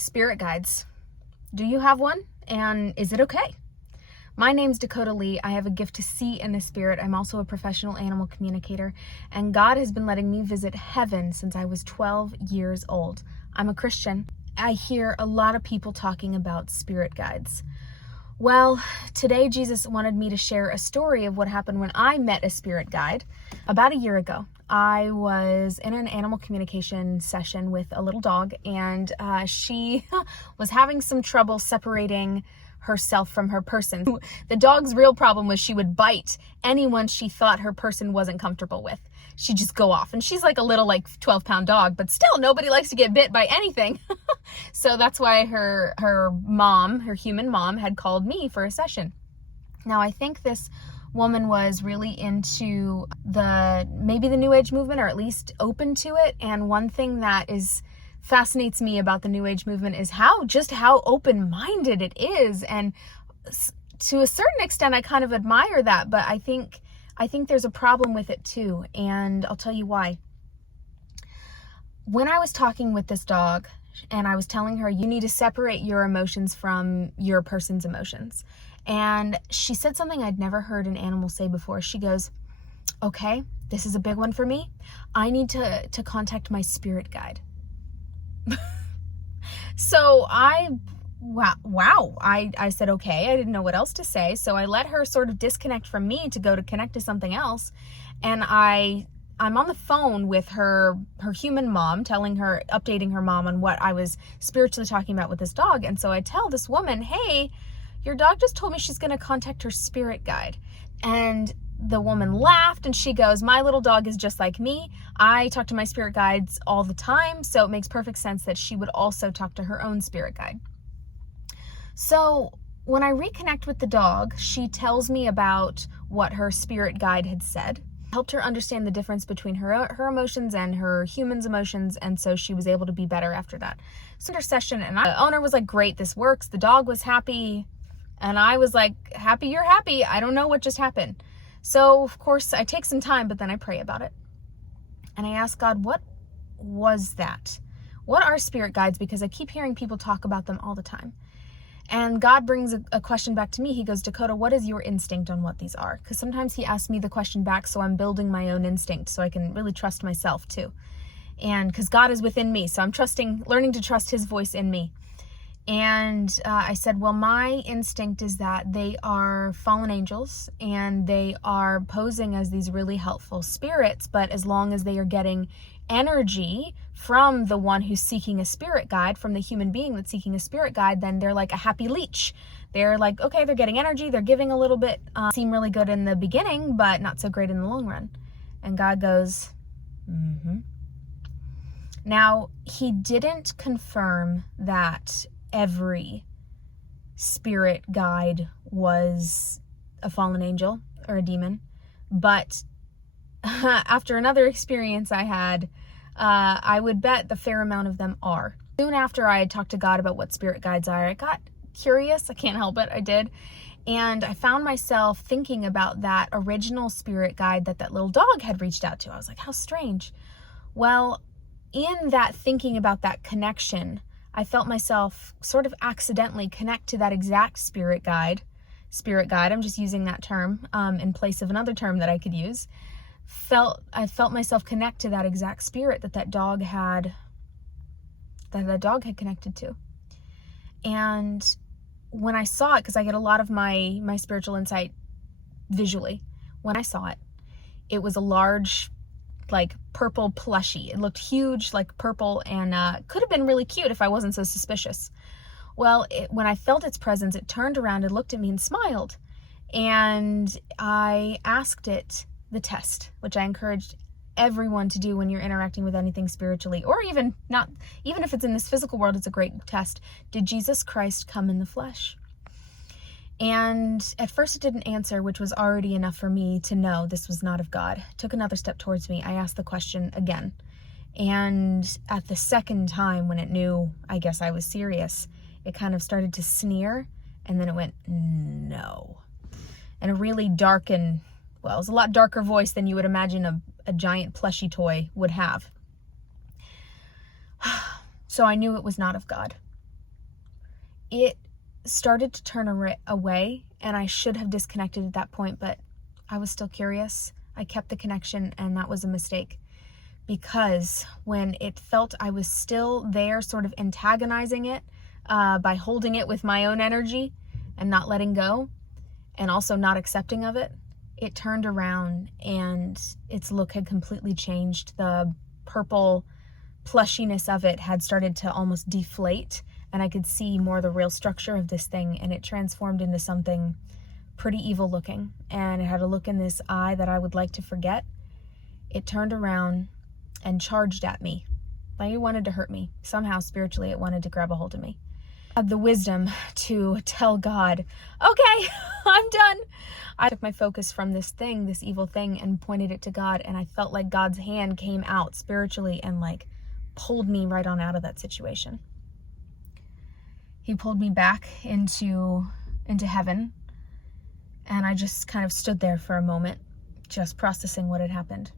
Spirit guides. Do you have one? And is it okay? My name's Dakota Lee. I have a gift to see in the spirit. I'm also a professional animal communicator, and God has been letting me visit heaven since I was 12 years old. I'm a Christian. I hear a lot of people talking about spirit guides. Well, today Jesus wanted me to share a story of what happened when I met a spirit guide. About a year ago, I was in an animal communication session with a little dog, and she was having some trouble separating herself from her person. The dog's real problem was she would bite anyone she thought her person wasn't comfortable with. She'd just go off, and she's like a little 12-pound dog, but still nobody likes to get bit by anything. So that's why her human mom had called me for a session. Now I think this woman was really into maybe the New Age movement, or at least open to it. And one thing that fascinates me about the New Age movement is how open-minded it is. And to a certain extent, I kind of admire that, but I think there's a problem with it too. And I'll tell you why. When I was talking with this dog and I was telling her, you need to separate your emotions from your person's emotions. And she said something I'd never heard an animal say before. She goes, okay, this is a big one for me. I need to contact my spirit guide. So I said, okay, I didn't know what else to say. So I let her sort of disconnect from me to go to connect to something else. And I'm on the phone with her human mom, updating her mom on what I was spiritually talking about with this dog. And so I tell this woman, hey, your dog just told me she's going to contact her spirit guide. And the woman laughed and she goes, my little dog is just like me. I talk to my spirit guides all the time. So it makes perfect sense that she would also talk to her own spirit guide. So when I reconnect with the dog, she tells me about what her spirit guide had said, helped her understand the difference between her emotions and her human's emotions. And so she was able to be better after that. So our session, and the owner was like, great, this works. The dog was happy. And I was like, happy you're happy. I don't know what just happened. So of course I take some time, but then I pray about it. And I ask God, what was that? What are spirit guides? Because I keep hearing people talk about them all the time. And God brings a question back to me. He goes, Dakota, what is your instinct on what these are? Because sometimes he asks me the question back, so I'm building my own instinct so I can really trust myself too. And because God is within me, so I'm learning to trust his voice in me. And I said, well, my instinct is that they are fallen angels and they are posing as these really helpful spirits, but as long as they are getting energy from the one who's seeking a spirit guide, from the human being that's seeking a spirit guide, then they're like a happy leech. They're like, okay, they're getting energy, they're giving a little bit, seem really good in the beginning, but not so great in the long run. And God goes, Now, he didn't confirm that every spirit guide was a fallen angel or a demon, but after another experience I had, I would bet the fair amount of them are. Soon after I had talked to God about what spirit guides are, I got curious. I can't help it. I did. And I found myself thinking about that original spirit guide that little dog had reached out to. I was like, how strange. Well, in that thinking about that connection, I felt myself sort of accidentally connect to that exact spirit guide. I'm just using that term in place of another term that I could use. I felt myself connect to that exact spirit that dog had connected to. And when I saw it, because I get a lot of my spiritual insight visually, when I saw it, it was a large, purple plushie. It looked huge, purple, and could have been really cute if I wasn't so suspicious. Well, when I felt its presence, it turned around and looked at me and smiled. And I asked it the test, which I encouraged everyone to do when you're interacting with anything spiritually, or even if it's in this physical world, it's a great test. Did Jesus Christ come in the flesh? And at first it didn't answer, which was already enough for me to know this was not of God. It took another step towards me. I asked the question again. And at the second time, when it knew, I guess I was serious, it kind of started to sneer, and then it went, no. And a really dark it was a lot darker voice than you would imagine a giant plushy toy would have. So I knew it was not of God. it started to turn away, and I should have disconnected at that point, but I was still curious. I kept the connection, and that was a mistake, because when it felt I was still there sort of antagonizing it by holding it with my own energy and not letting go and also not accepting of it, it turned around and its look had completely changed. The purple plushiness of it had started to almost deflate, and I could see more the real structure of this thing, and it transformed into something pretty evil looking, and it had a look in this eye that I would like to forget. It turned around and charged at me. Like it wanted to hurt me. Somehow, spiritually, it wanted to grab a hold of me. I had the wisdom to tell God, okay, I'm done. I took my focus from this thing, this evil thing, and pointed it to God, and I felt like God's hand came out spiritually and like pulled me right on out of that situation. He pulled me back into heaven, and I just kind of stood there for a moment, just processing what had happened.